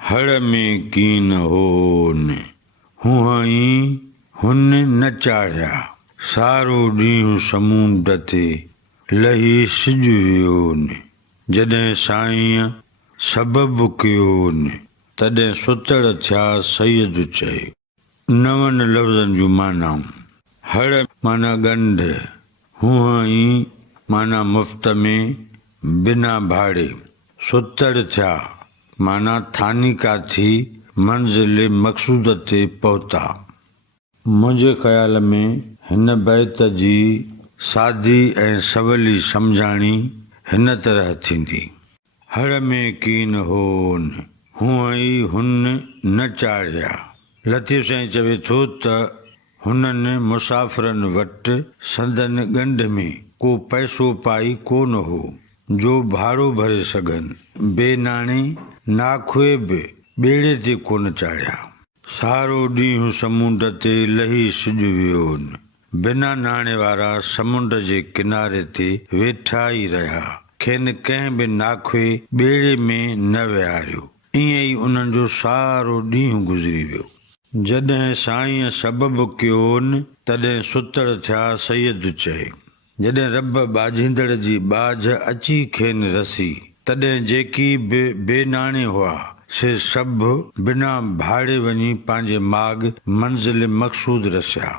हड़ में कीन होन हुआई हुन न चाढ़िया सारो ॾींहुं समुंड ते लही सिज वियोन जॾहिं साईं सबबु कयोन तॾहिं सुतड़ थिया सैयद चए। नवनि लफ़्ज़नि जूं मानाऊं। हड़ माना ॻंढ, हुआई माना मुफ़्त में बिना भाड़े, सुतड़ थिया माना थानी का थी मंज़िल मक़सूद ते पहुता। मुंहिंजे ख़्याल में हिन बैत जी सादी ऐं सवली सम्झाणी हिन तरह थींदी। हड़ में कीन होन हुआई हुन न चाढ़िया। लतीफ़ साईं चवे थो त हुननि मुसाफ़िरनि वटि संदनि ॻंढ में को पैसो पाई कोन हो जो भाड़ो भरे सघनि। बेनाणे नाखुए बि ॿेड़े ते कोन चाढ़िया। सारो ॾींहुं समुंड ते लही सिज वियोन। बिना नाणे वारा समुंड जे किनारे ते वेठा ई रहिया। खेनि कंहिं बि नाखुए ॿेड़े में न विहारियो। ईअं ई उन्हनि जो सारो ॾींहुं गुज़री वियो। जॾहिं साईं सबबु कयोन तॾहिं सुतड़ थिया सैयद चए। जॾहिं रब बाझींदड़ जी बाझ अची खेनि रसी तॾहिं जेकी बि बेनाणे हुआ से सभु बिना भाड़े वञी पंहिंजे माॻ मंज़िल मक़सूद रसिया।